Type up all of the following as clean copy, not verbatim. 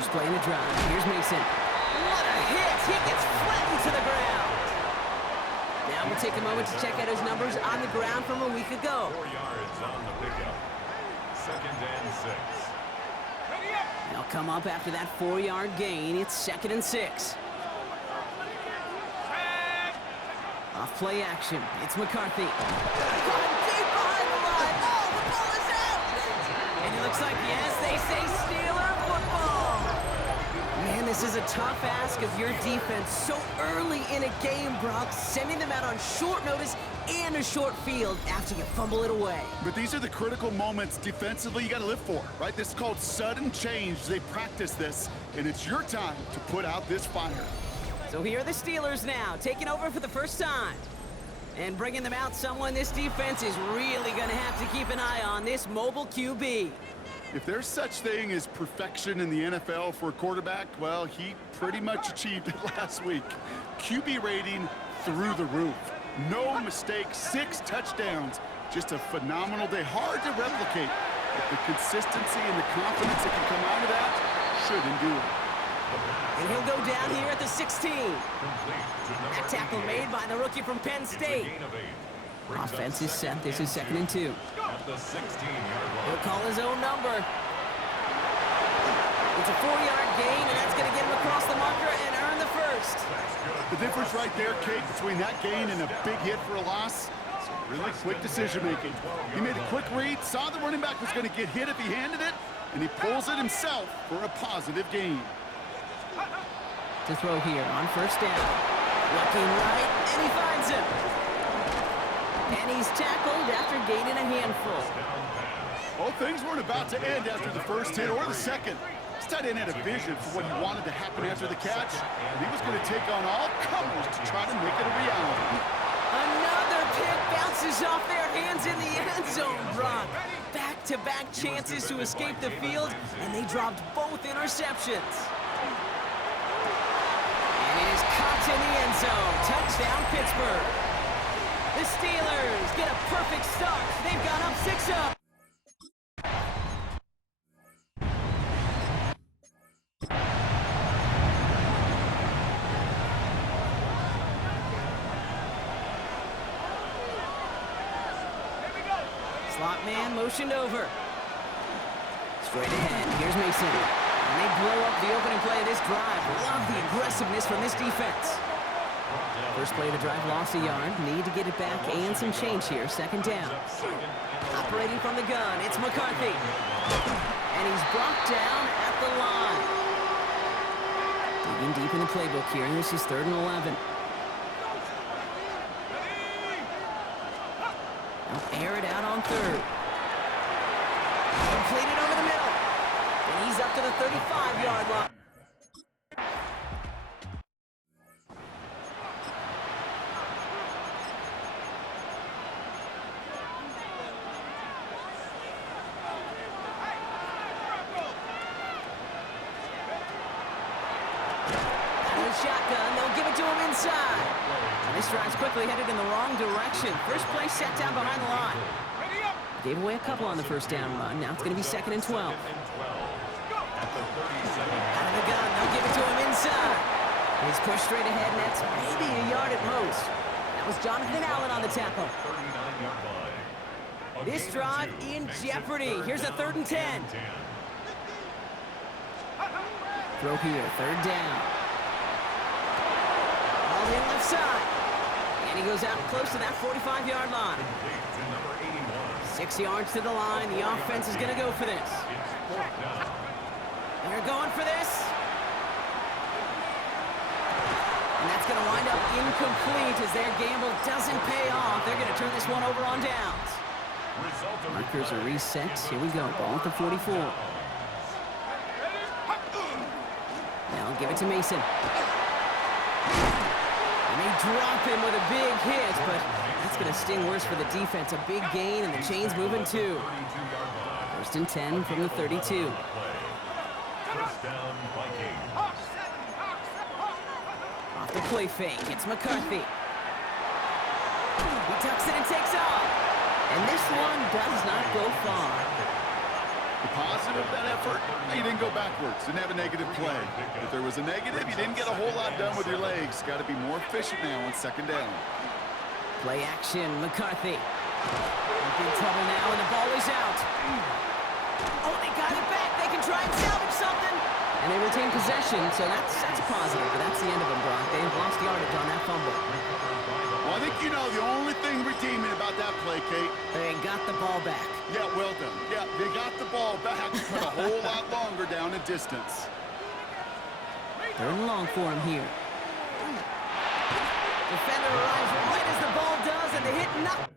First play in the drive. Here's Mason. What a hit! He gets flattened to the ground. Now we'll take a moment to check out his numbers on the ground from a week ago. 4 yards on the pickup. 2nd and 6. They'll come up after that 4-yard gain. It's 2nd and 6. Off play action. It's McCarthy. Coming deep behind the line. Oh, the ball is out! And it looks like, yes, they say Steeler football. Man, this is a tough ask of your defense so early in a game, Brock, sending them out on short notice and a short field after you fumble it away. But these are the critical moments defensively you got to live for, right? This is called sudden change. They practice this, and it's your time to put out this fire. So here are the Steelers now, taking over for the first time. And bringing them out someone this defense is really going to have to keep an eye on, this mobile QB. If there's such thing as perfection in the NFL for a quarterback, well, he pretty much achieved it last week. QB rating through the roof. No mistakes, 6 touchdowns. Just a phenomenal day. Hard to replicate. But the consistency and the confidence that can come out of that should endure. And he'll go down here at the 16. That tackle made by the rookie from Penn State. Offense is set. This is 2nd and 2. At the 16-yard line. He'll call his own number. It's a 4-yard gain, and that's going to get him across the marker and earn the first. The difference right there, Kate, between that gain and a big hit for a loss, really quick decision-making. He made a quick read, saw the running back was going to get hit if he handed it, and he pulls it himself for a positive gain. To throw here on first down. Looking right, and he finds him. And he's tackled after gaining a handful. Well, things weren't about to end after the first hit or the second. This tight end had a vision for what he wanted to happen after the catch, and he was going to take on all comers to try to make it a reality. Another pick bounces off their hands in the end zone, Brock. Back-to-back chances to escape the field, and they dropped both interceptions. And it is caught in the end zone. Touchdown, Pittsburgh. The Steelers get a perfect start. They've gone up 6-0. Slot man motioned over. Straight ahead. Here's Mason. And they blow up the opening play of this drive. Love the aggressiveness from this defense. First play of the drive, lost a yard. Need to get it back and some change here. 2nd down. Operating from the gun, it's McCarthy. And he's brought down at the line. Digging deep in the playbook here, and this is 3rd and 11. They'll air it out on 3rd. Completed over the middle. And he's up to the 35-yard line. Shotgun, they'll give it to him inside. And this drive's quickly headed in the wrong direction. First play set down behind the line. Gave away a couple on the first down run. Now it's going to be 2nd and 12. Out of the gun, they'll give it to him inside. He's pushed straight ahead, and that's maybe a yard at most. That was Jonathan Allen on the tackle. This drive in jeopardy. Here's a 3rd and 10. Throw here, 3rd down. In left side. And he goes out close to that 45-yard line. 6 yards to the line. The offense is going to go for this. They're going for this. And that's going to wind up incomplete as their gamble doesn't pay off. They're going to turn this one over on downs. Markers are reset. Here we go. Ball at the 44. Now give it to Mason. And they drop him with a big hit, but that's going to sting worse for the defense. A big gain, and the chain's moving too. 1st and 10 from the 32. First down, Vikings. Off the play fake, it's McCarthy. He tucks it and takes off. And this one does not go far. The positive of that effort, you didn't go backwards, didn't have a negative play. If there was a negative, you didn't get a whole lot done with your legs. Got to be more efficient now on second down. Play action, McCarthy. In trouble now, and the ball is out. Oh, they got it back. They can try and salvage something. And they retain possession, so that's positive. But that's the end of them, Brock. They've lost yardage on that fumble. Well, I think you know the only thing redeeming about that play, Kate. They got the ball back. Yeah, well done. Yeah, they got the ball back, but a whole lot longer down in distance. Third and long for him here. Defender arrives right as the ball does, and they hit nothing.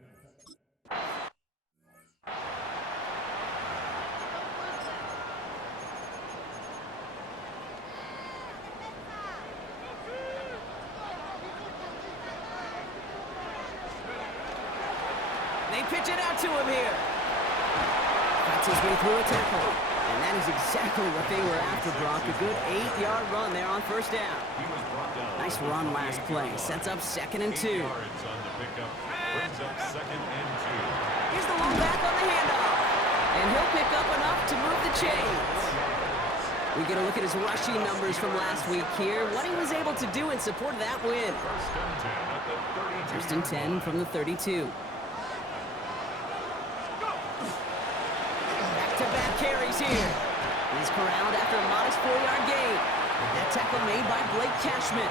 They pitch it out to him here. Cuts his way through a tackle. And that is exactly what they were after, Brock. A good 8-yard run there on first down. Nice run last play. Sets up 2nd and 2. Yards on the pickup. Brings up 2nd and 2. Here's the long back on the handoff. And he'll pick up enough to move the chains. We get a look at his rushing numbers from last week here. What he was able to do in support of that win. First and 10 at the 32. First and 10 from the 32. Back-to-back carries here. He's corralled after a modest 4-yard gain. That tackle made by Blake Cashman.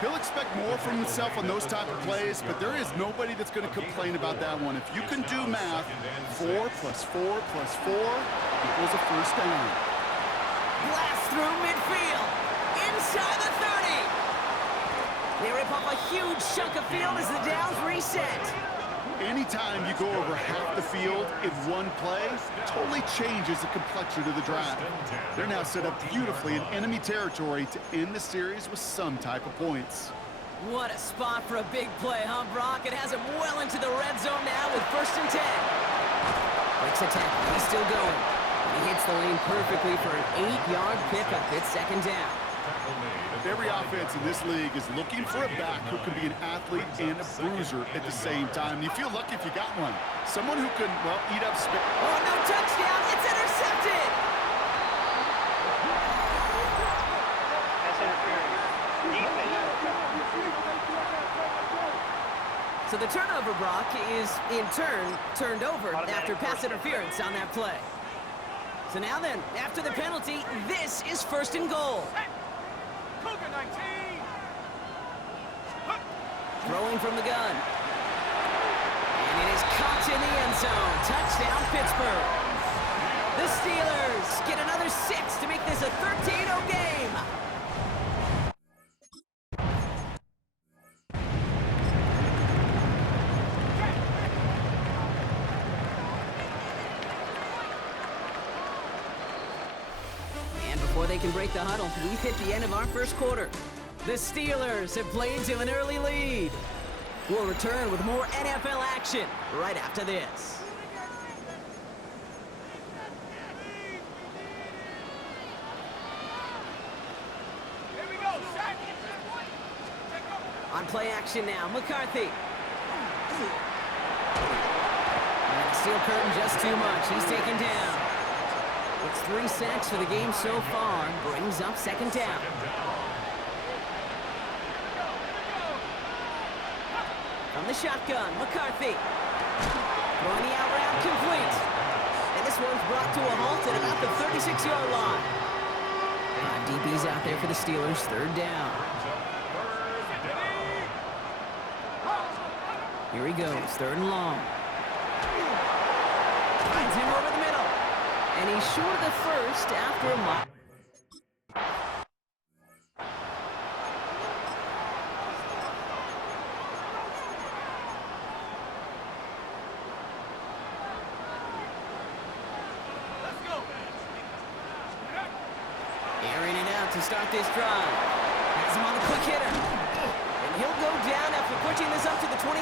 He'll expect more from himself on those type of plays, but there is nobody that's going to complain about that one. If you can do math, 4 plus 4 plus 4 equals a first down. Blast through midfield. Inside the 30. They rip off a huge chunk of field as the downs reset. Anytime you go over half the field in one play, totally changes the complexion of the drive. They're now set up beautifully in enemy territory to end the series with some type of points. What a spot for a big play, huh, Brock? It has him well into the red zone now with first and 10. Breaks a tackle. He's still going. He hits the lane perfectly for an 8-yard pickup. It's 2nd down. Every offense in this league is looking for a back who can be an athlete and a bruiser at the same time. You feel lucky if you got one. Someone who can, well, eat up space. Oh, no touchdown. It's intercepted. That's interference. So the turnover, Brock, is in turn turned over after pass interference on that play. So now then, after the penalty, this is first and goal. Throwing from the gun. And it is caught in the end zone. Touchdown, Pittsburgh. The Steelers get another 6 to make this a 13-0 game. And before they can break the huddle, we've hit the end of our first quarter. The Steelers have played to an early lead. We'll return with more NFL action right after this. Here we go, set. On play action now, McCarthy. And steel curtain just too much. He's taken down. It's 3 sacks for the game so far. Brings up 2nd down. From the shotgun, McCarthy. Throwing the out route complete. And this one's brought to a halt at about the 36-yard line. 5 DBs out there for the Steelers. 3rd down. Here he goes. 3rd and long. Finds him over the middle. And he's short of the first after a mock. To start this drive. Has him on the quick hitter. And he'll go down after pushing this up to the 29.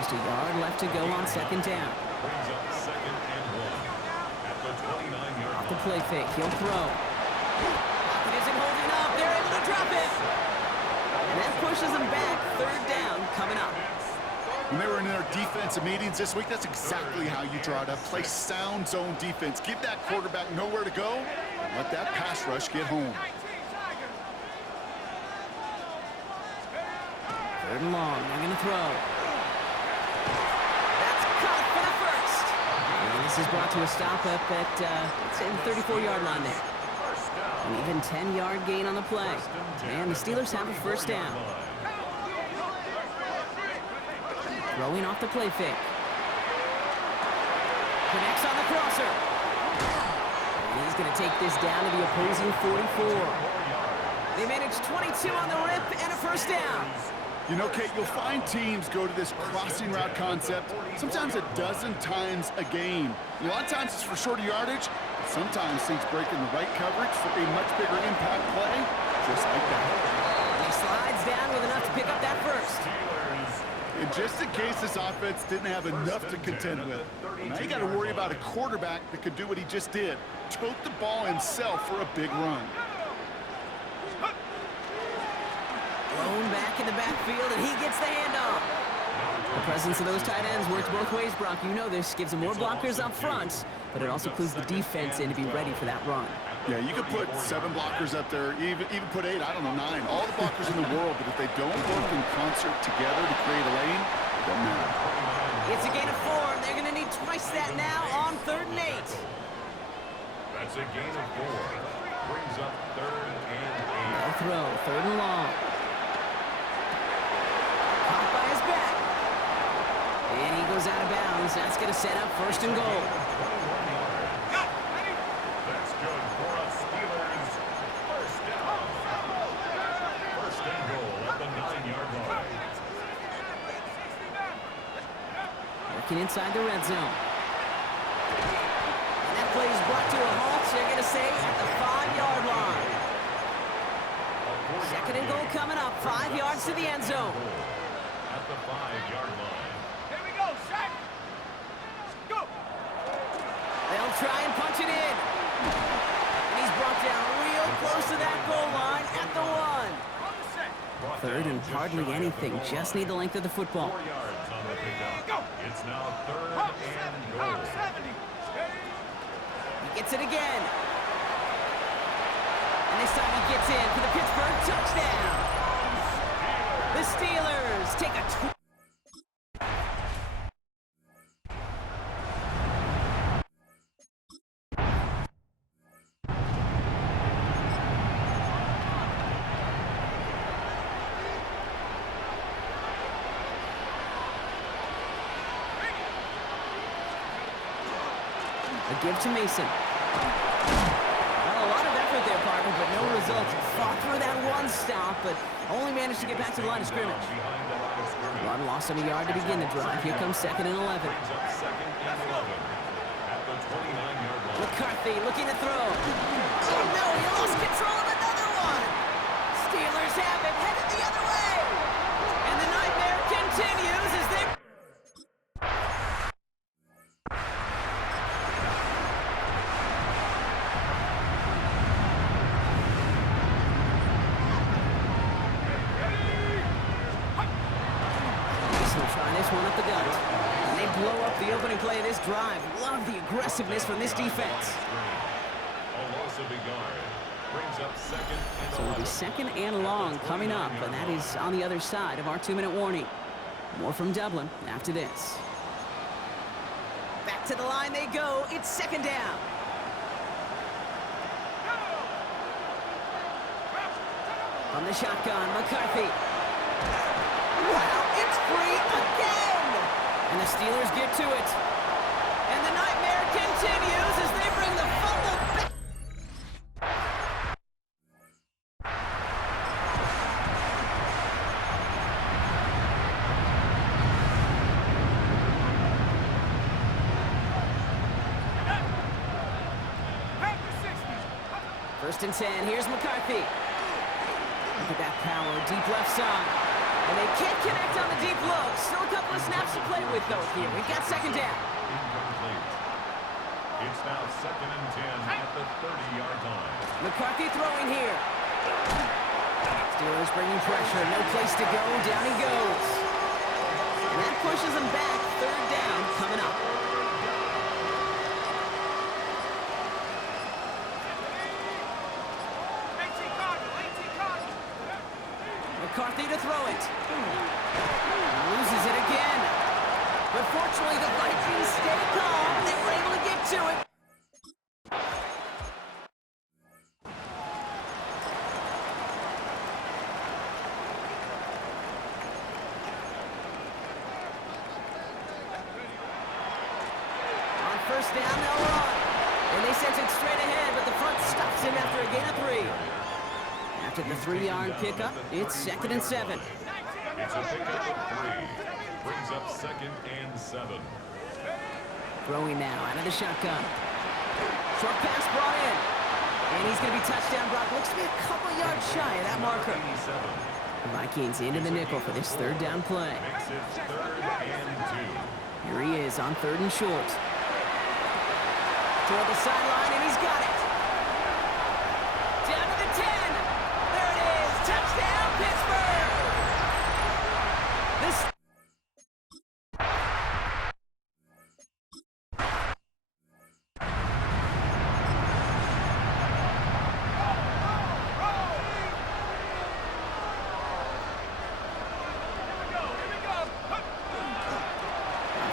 Just a yard left to go on 2nd down. Brings up 2nd and 1 at the 29-yard Off the play fake, he'll throw. It isn't holding up. They're able to drop it. And that pushes him back. 3rd down coming up. When they were in their defensive meetings this week, that's exactly how you draw it up. Play sound zone defense. Give that quarterback nowhere to go, and let that pass rush get home. Third and long. They're going to throw. That's caught for the first. And this is brought to a stop up at, let's say, the 34-yard line there. An even 10-yard gain on the play. And the Steelers have a first down. Throwing off the play fake. Connects on the crosser. And he's going to take this down to the opposing 44. They managed 22 on the rip and a first down. You know, Kate, you'll find teams go to this crossing route concept sometimes a dozen times a game. A lot of times it's for shorter yardage, but sometimes things break in the right coverage for a much bigger impact play, just like that. He slides down with enough to pick up that first. And just in case this offense didn't have enough to contend with, now you got to worry about a quarterback that could do what he just did, tote the ball himself for a big run. Thrown back in the backfield, and he gets the handoff. The presence of those tight ends works both ways, Brock. You know this. Gives them more blockers up front, but it also clues the defense in to be ready for that run. Yeah, you could put 7 blockers up there, even put 8, I don't know, 9. All the blockers in the world, but if they don't work in concert together to create a lane, it doesn't matter. It's a gain of 4. They're going to need twice that now on 3rd and 8. That's a gain of 4. Brings up 3rd and 8. They'll throw, 3rd and long. Caught by his back. And he goes out of bounds. That's going to set up 1st and goal. That's good for us Steelers. First down. 1st and goal at the 9-yard line. Working inside the red zone. And that play is brought to a halt. They're going to say at the 5-yard line. 2nd and goal coming up. 5 yards to the end zone. At the 5-yard line. Here we go, Shaq. Go. They'll try and punch it in. And he's brought down real close to that goal line at the 1. 3rd and hardly anything. Just need the length of the football. 4 yards on the pickup. Go. It's now 3rd Hop and 70. goal. Hop 70. He gets it again. And this time he gets in for the Pittsburgh touchdown. The Steelers take a give to Mason. Well, a lot of effort there, partner, but no results. Fought through that one stop, but only managed to get back to the line of scrimmage. Behind the line of scrimmage. Run loss of a yard to begin the drive. Here comes 2nd and 11. Brings up 2nd and 11 at the 29-yard line. McCarthy looking to throw. Oh no, he lost control of another one. Steelers have it, headed the other way. And the nightmare continues as they... one up the gut. And they blow up the opening play of this drive. Love the aggressiveness from this defense. A loss of a yard. Brings up 2nd and 11. So it'll be 2nd and long coming up, and that is on the other side of our 2-minute warning. More from Dublin after this. Back to the line they go. It's 2nd down. From the shotgun, McCarthy. Wow, it's free again! And the Steelers get to it. And the nightmare continues as they bring the fumble back. First and 10, here's McCarthy. Look at that power, deep left side. And they can't connect on the deep low. Still a couple of snaps to play with, though, here. We've got 2nd down. Incomplete. It's now 2nd and 10 at the 30-yard line. McCarthy throwing here. Steelers bringing pressure. No place to go. Down he goes. And that pushes them back. Third down coming up. McCarthy to throw it. Loses it again. But fortunately, the Vikings stay calm. They were able to get to it. On first down, they'll run. And they sent it straight ahead, but the front stops him after a gain of 3. After the 3-yard pickup, it's 2nd and 7. It's a pickup of 3. Brings up 2nd and 7. Throwing now out of the shotgun. Short pass brought in. And he's going to be touchdown blocked. Looks to be a couple yards shy of that marker. The Vikings into the nickel for this 3rd down play. Makes it 3rd and 2. Here he is on 3rd and short. Toward the sideline, and he's got it. Down to the 10. There it is. Touchdown, Pittsburgh. This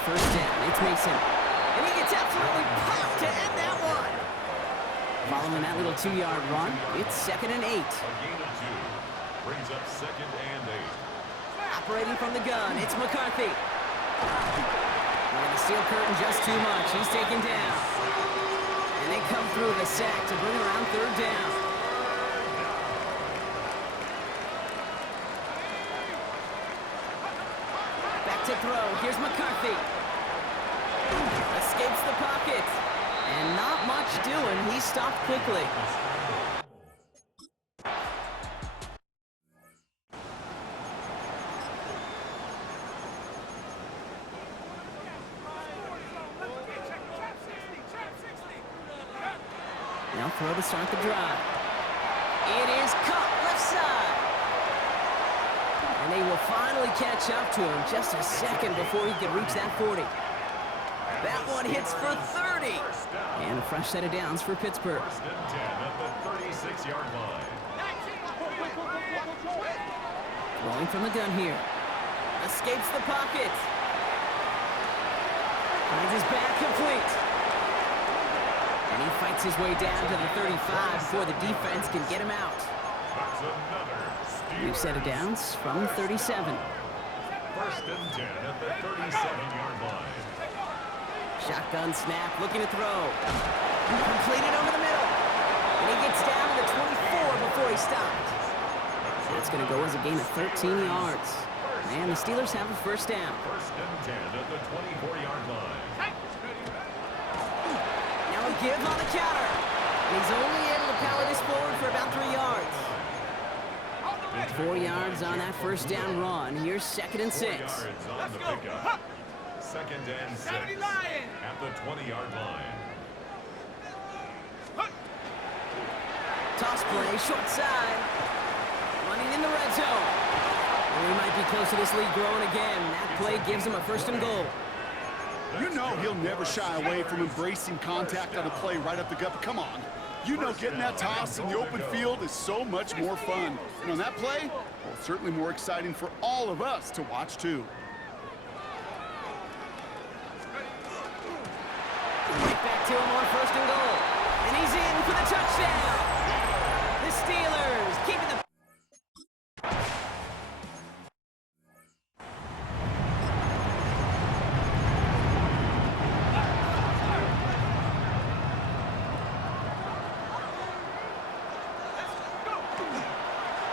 first down, it's Mason. And he gets absolutely popped to end that one. Following that little 2-yard run, it's 2nd and 8. A gain of 2. Brings up 2nd and 8. Operating from the gun, it's McCarthy. And the steel curtain just too much. He's taken down. And they come through the sack to bring around 3rd down. Back to throw. Here's McCarthy. Escapes the pocket. And not much doing. He stopped quickly. Now throw to start the drive. It is caught left side. And they will finally catch up to him just a second before he could reach that 40. That one hits for 30. And a fresh set of downs for Pittsburgh. 1st and 10 at the 36-yard line. Rolling from the gun here. Escapes the pocket. Finds his back complete. And he fights his way down to the 35 before the defense can get him out. That's another New set of downs from 37. 1st and 10 at the 37-yard line. Shotgun snap, looking to throw. Completed over the middle. And he gets down to the 24 before he stopped. That's going to go as a gain of 13 yards. And the Steelers have a first down. 1st and 10 at the 24-yard line. Now a give on the counter. And he's only able to power this forward for about 3 yards. 4 yards on that first down run. Here's 2nd and 6. Yards on the pickup. 2nd and 6 at the 20-yard line. Toss play, short side. Running in the red zone. And we might be close to this lead growing again. That play gives him a 1st and goal. You know he'll never shy away from embracing contact on a play right up the gut. But come on. You know getting that toss in the open field is so much more fun. And on that play, well, certainly more exciting for all of us to watch, too. Right back to him on 1st and goal. And he's in for the touchdown. The Steelers keeping the...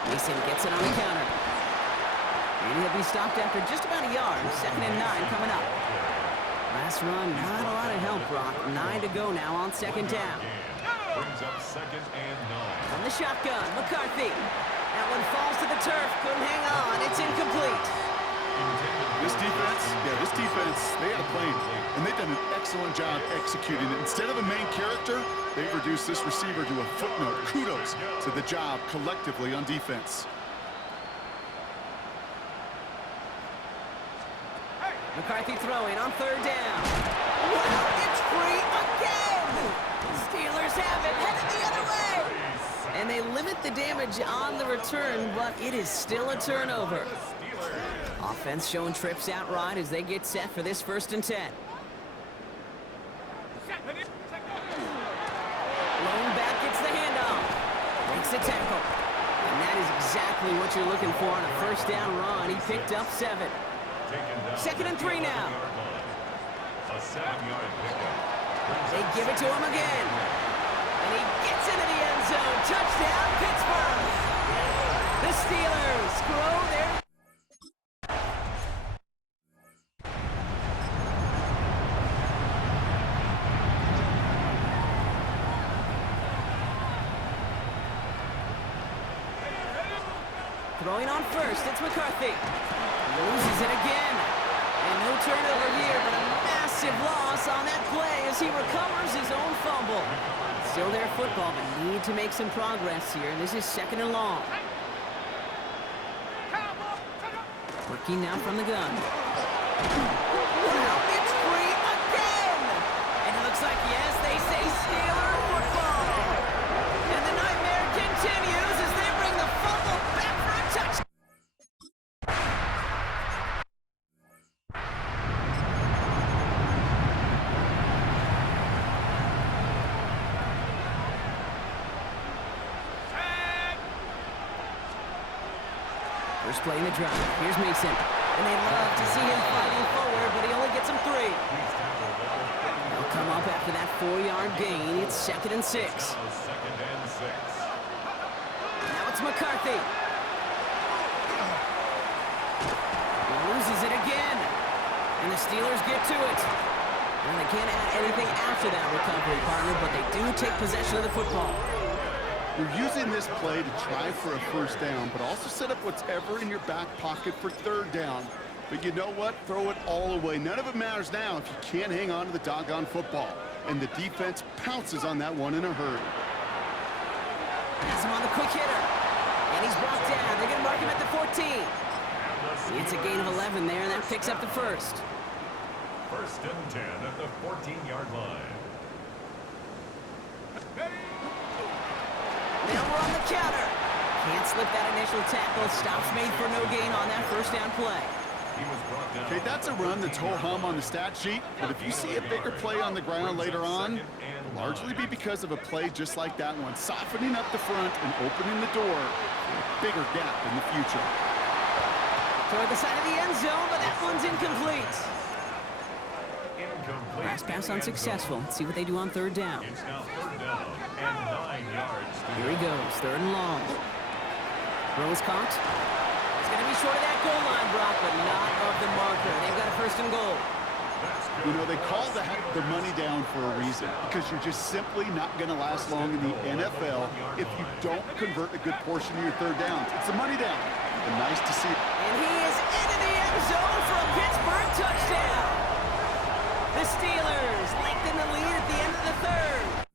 Mason gets it on the counter. And he'll be stopped after just about a yard. 2nd and 9 coming up. Last run, not a lot of help, Brock. 9 to go now on 2nd down. Brings up 2nd and 9. From the shotgun, McCarthy. That one falls to the turf. Couldn't hang on. It's incomplete. This defense, they had a plan, and they've done an excellent job executing it. Instead of a main character, they've reduced this receiver to a footnote. Kudos to the job collectively on defense. McCarthy throwing on third down. Wow, it's free again! Steelers have it, headed the other way! And they limit the damage on the return, but it is still a turnover. Offense showing trips out right as they get set for this 1st and 10. Lone back gets the handoff. Breaks the tackle. And that is exactly what you're looking for on a 1st down run. He picked up 7. 2nd and 3 now. A 7-yard pickup. They give it to him again. And he gets into the end zone. Touchdown, Pittsburgh. The Steelers grow their... Throwing on first, it's McCarthy. Loses it again. And no turnover here, but a massive loss on that play as he recovers his own fumble. Still their football, but need to make some progress here. This is 2nd and long. Working now from the gun. Wow, it's free again! And it looks like, yes, they say Steeler football. And the nightmare continues as they bring the fumble back for a touchdown. First play in the drive. Here's Mason. And they love to see him fighting forward, but he only gets him 3. They'll come up after that 4-yard gain. It's 2nd and 6. Now it's McCarthy. He loses it again. And the Steelers get to it. And they can't add anything after that recovery, partner, but they do take possession of the football. You're using this play to try for a 1st down, but also set up whatever in your back pocket for 3rd down. But you know what? Throw it all away. None of it matters now if you can't hang on to the doggone football. And the defense pounces on that one in a hurry. Has him on the quick hitter. And he's brought down. They're going to mark him at the 14. It's a gain of 11 there, and that picks up the 1st. 1st and 10 at the 14-yard line. Now we're on the counter. Can't slip that initial tackle. Stops made for no gain on that 1st down play. Okay, that's a run that's ho-hum on the stat sheet, but if you see a bigger play on the ground later on, it'll largely be because of a play just like that one, softening up the front and opening the door for a bigger gap in the future. Toward the side of the end zone, but that one's incomplete. Last pass unsuccessful. Let's see what they do on 3rd down. It's now 3rd down and 9 yards. Here he goes, 3rd and long. Throw is caught. It's going to be short of that goal line, Brock, but not of the marker. They've got a 1st and goal. You know, they call the money down for a reason, because you're just simply not going to last long in the NFL if you don't convert a good portion of your 3rd downs. It's a money down. And nice to see. And he is into the end zone for a Pittsburgh touchdown. The Steelers lengthen the lead at the end of the 3rd.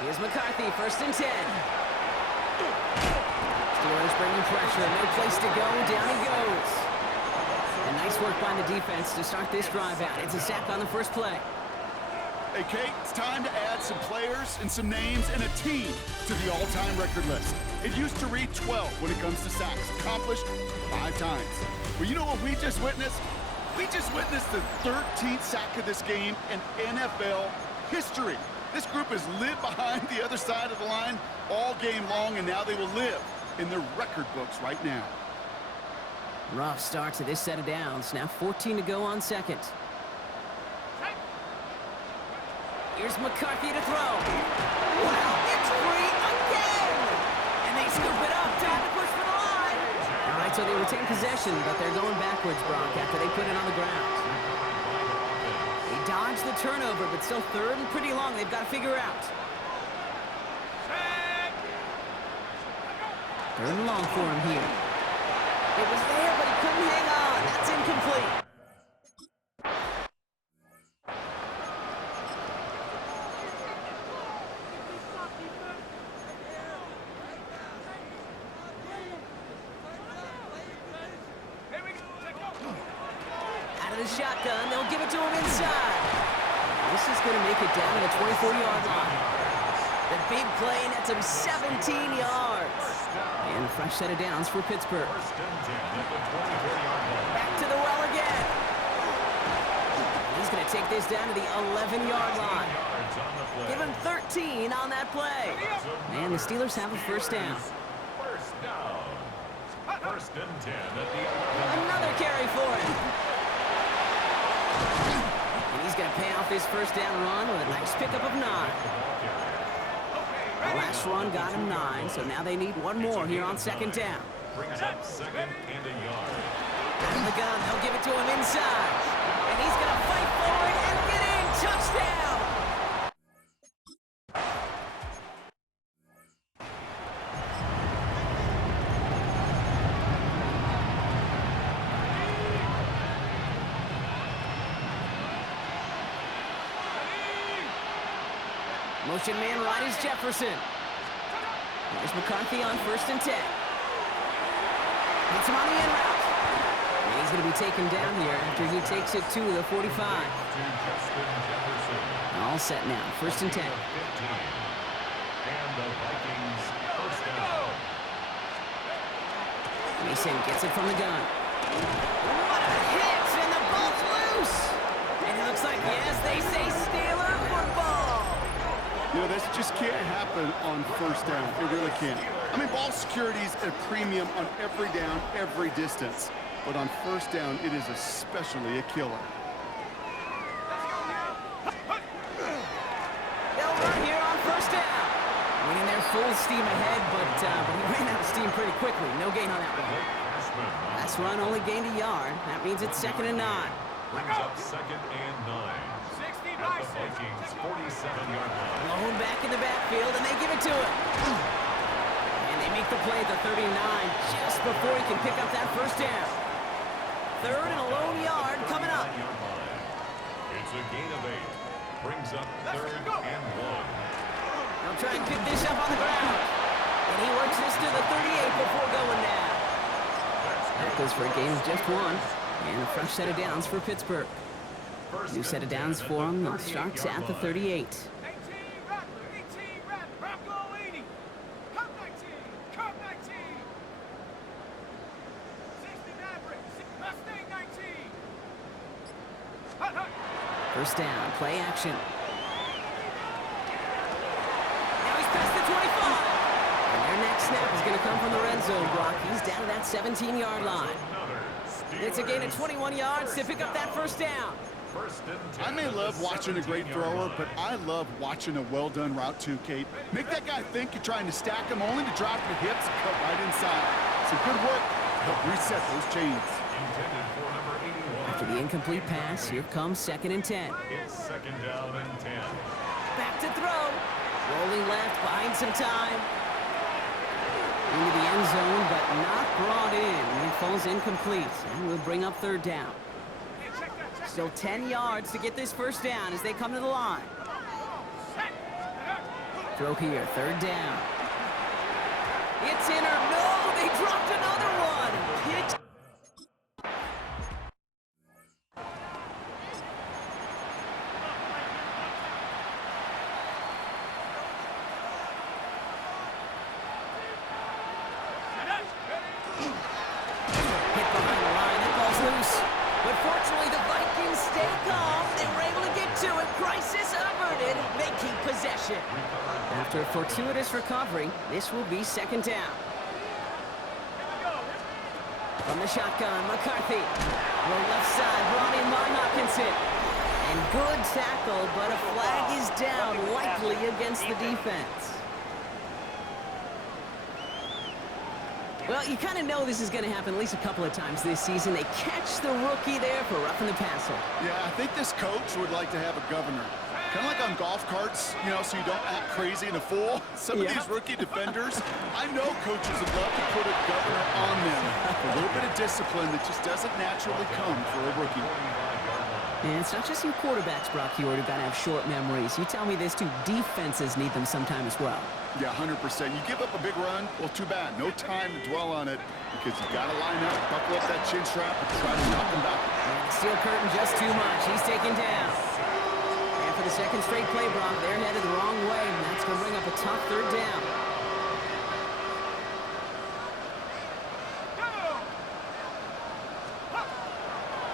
Here's McCarthy, 1st and 10. Steelers bringing pressure, no place to go, down he goes. And nice work by the defense to start this drive out. It's a sack on the 1st play. Hey, Kate, it's time to add some players and some names and a team to the all-time record list. It used to read 12 when it comes to sacks, accomplished 5 times. Well, you know what we just witnessed? We just witnessed the 13th sack of this game in NFL history. This group has lived behind the other side of the line all game long, and now they will live in their record books right now. Rough start to this set of downs. Now 14 to go on 2nd. Here's McCarthy to throw. Wow, it's free again! And they scoop it up. Time to push for the line. All right, so they retain possession, but they're going backwards, Brock, after they put it on the ground. They dodge the turnover, but still 3rd and pretty long. They've got to figure out. Third and long for him here. It was there, but he couldn't hang on. That's incomplete. Out of the shotgun, they'll give it to him inside. This is going to make it down to the 24-yard line. The big play nets him 17 yards. And a fresh set of downs for Pittsburgh. Back to the well again. He's going to take this down to the 11-yard line. Give him 13 on that play. And the Steelers have a first down. First and 10 at the 11. Another carry for him. And he's going to pay off his first down run with a nice pickup of 9. The last run got him 9, so now they need one more here on second down. Brings up second and a yard. Out of the gun, they'll give it to him inside. And he's going to fight for it and get in. Touchdown! Motion man right is Jefferson. Here's McCarthy on first and 10. Hits him on the in route. And he's going to be taken down here after he takes it to the 45. All set now. First and 10. And the Vikings first down. Mason gets it from the gun. What a hit! And the ball's loose! And it looks like, yes, they say Steeler football! You know, this just can't happen on first down. It really can't. I mean, ball security is a premium on every down, every distance. But on first down, it is especially a killer. They'll run here on first down. Winning their full steam ahead, but he ran out of steam pretty quickly. No gain on that one. Last run only gained a yard. That means it's second and 9. Brings up second and 9. At the Vikings 47-yard line. Blown back in the backfield, and they give it to him. And they make the play at the 39 just before he can pick up that first down. Third and a lone yard coming up. It's a gain of 8. Brings up third and 1. They'll try and pick this up on the ground. And he works this to the 38 before going down. That goes for a gain of just 1. And a fresh set of downs for Pittsburgh. New set of downs for him. They'll start at the 38. 18 Rattler, Bronco 80. Come 19, come 19. 60 Maverick, Mustang 19. Hut, hut. First down, play action. Now he's past the 25. And their next snap is going to come from the red zone block. He's down to that 17-yard line. It's a gain of 21 yards to pick up that first down. I may love watching a great thrower, but I love watching a well-done route too, Kate. Make that guy think you're trying to stack him only to drop the hips and cut right inside. Some good work to help reset those chains. After the incomplete pass, here comes second and 10. It's second down and 10. Back to throw. Rolling left, buying some time. Into the end zone, but not brought in. And it falls incomplete. And we'll bring up third down. Still 10 yards to get this first down as they come to the line. Throw here, third down. It's in or no, they dropped another one. Hit. Hit behind the line, that ball's loose. But fortunately, the Vikings stay calm. They were able to get to it. Crisis averted. They keep possession. After a fortuitous recovery, this will be second down. From the shotgun, McCarthy. Roll left side, brought in by Hawkinson. And good tackle, but a flag is down, likely against the defense. Well, you kind of know this is going to happen at least a couple of times this season. They catch the rookie there for roughing the passer. Yeah, I think this coach would like to have a governor. Kind of like on golf carts, you know, so you don't act crazy and a fool. Some of these rookie defenders, I know coaches would love to put a governor on them. A little bit of discipline that just doesn't naturally come for a rookie. And it's not just you quarterbacks, Brock Huard, who got to have short memories. You tell me this too, defenses need them sometime as well. Yeah, 100%. You give up a big run, well, too bad. No time to dwell on it because you got to line up, buckle up that chin strap, and try to knock him back. And the steel curtain just too much. He's taken down. And for the second straight play, Brock, they're headed the wrong way, and that's going to bring up a tough third down.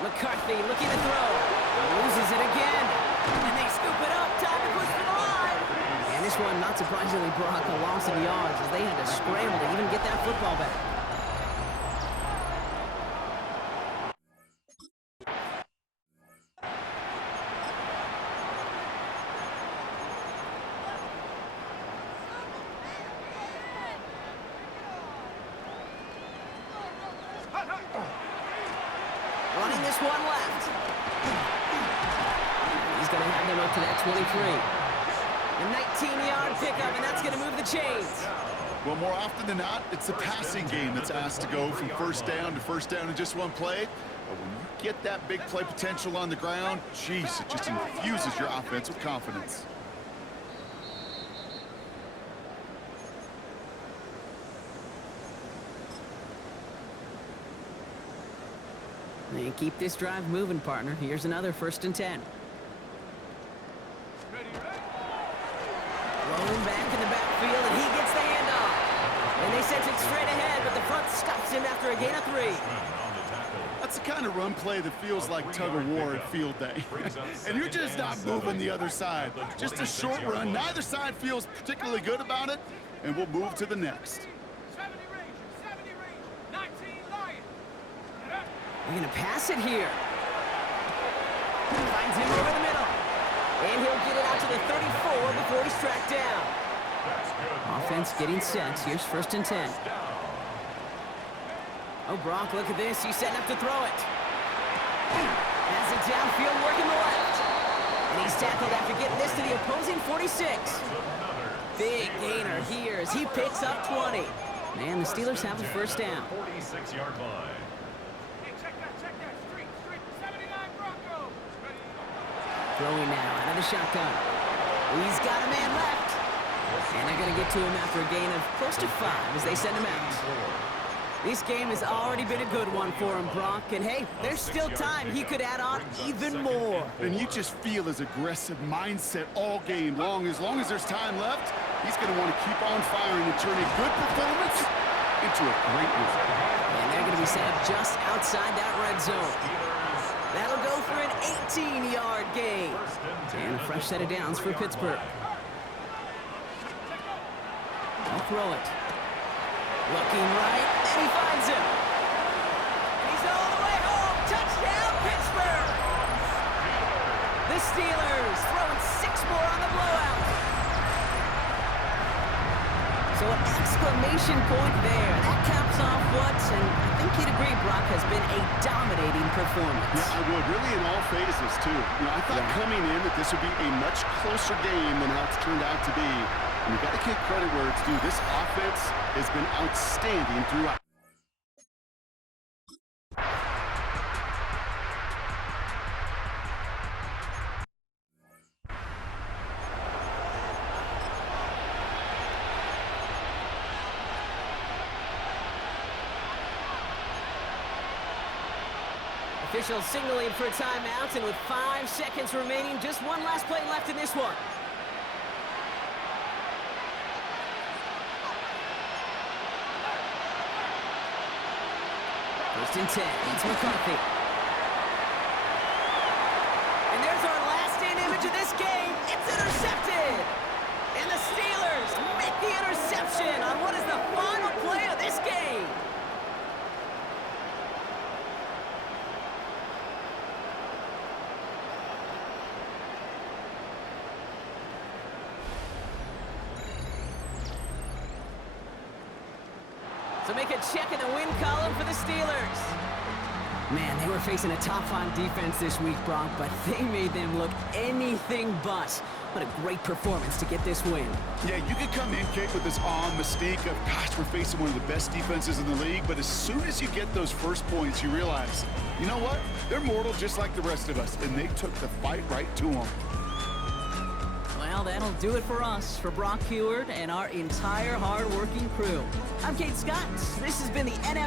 McCarthy looking to throw. Loses it again. And they scoop it up. Time to push for the line. And this one, not surprisingly, Brock, a loss of yards as they had to scramble to even get that football back. Running this one left. He's going to have them up to that 23. A 19-yard pickup, and that's going to move the chains. Well, more often than not, it's the passing game that's asked to go from first down in just one play. But when you get that big play potential on the ground, geez, it just infuses your offense with confidence. They keep this drive moving, partner. Here's another 1st and 10. Rolling back in the backfield, and he gets the handoff. And they sent it straight ahead, but the front stops him after a gain of 3. That's the kind of run play that feels like tug-of-war at field day. And you're just not moving the other side. Just a short run. Neither side feels particularly good about it, and we'll move to the next. 70 range, 19 Lions. They're going to pass it here. Finds him over the middle. And he'll get it out to the 34 before he's tracked down. Offense getting set. Here's 1st and 10. Oh, Brock, look at this. He's setting up to throw it. Has it downfield, working the left. And he's tackled after getting this to the opposing 46. Big gainer here as he picks up 20. Man, the Steelers have the 1st down. 46-yard line. Hey, check that. Street, 79 Broncos. Ready? Throwing now out of the shotgun. He's got a man left. And they're going to get to him after a gain of close to 5 as they send him out. This game has already been a good one for him, Brock. And hey, there's still time. He could add on even more. And you just feel his aggressive mindset all game long. As long as there's time left, he's going to want to keep on firing and turn a good performance into a great result. And they're going to be set up just outside that red zone. That'll go for an 18-yard gain. And a fresh set of downs for Pittsburgh. They'll throw it. Looking right, and he finds him. And he's all the way home. Touchdown, Pittsburgh! The Steelers throwing 6 more on the blowout. So an exclamation point there. That caps off what, and I think you'd agree, Brock, has been a dominating performance. Yeah, I would. Really in all phases, too. You know, I thought coming in that this would be a much closer game than how it's turned out to be. And you got to give credit where it's due. This offense has been outstanding throughout. Officials signaling for timeouts, and with 5 seconds remaining, just one last play left in this one. First and 10. It's McCarthy. And there's our last stand image of this game. It's intercepted. And the Steelers make the interception on what is the final play of this game. So make a check in the win column for the Steelers. Man, they were facing a top-5 defense this week, Brock, but they made them look anything but. What a great performance to get this win. Yeah, you could come in, Kate, with this awe and mystique of, gosh, we're facing one of the best defenses in the league, but as soon as you get those first points, you realize, you know what? They're mortal just like the rest of us, and they took the fight right to them. Well, that'll do it for us, for Brock Heward and our entire hard-working crew. I'm Kate Scott. This has been the NFL.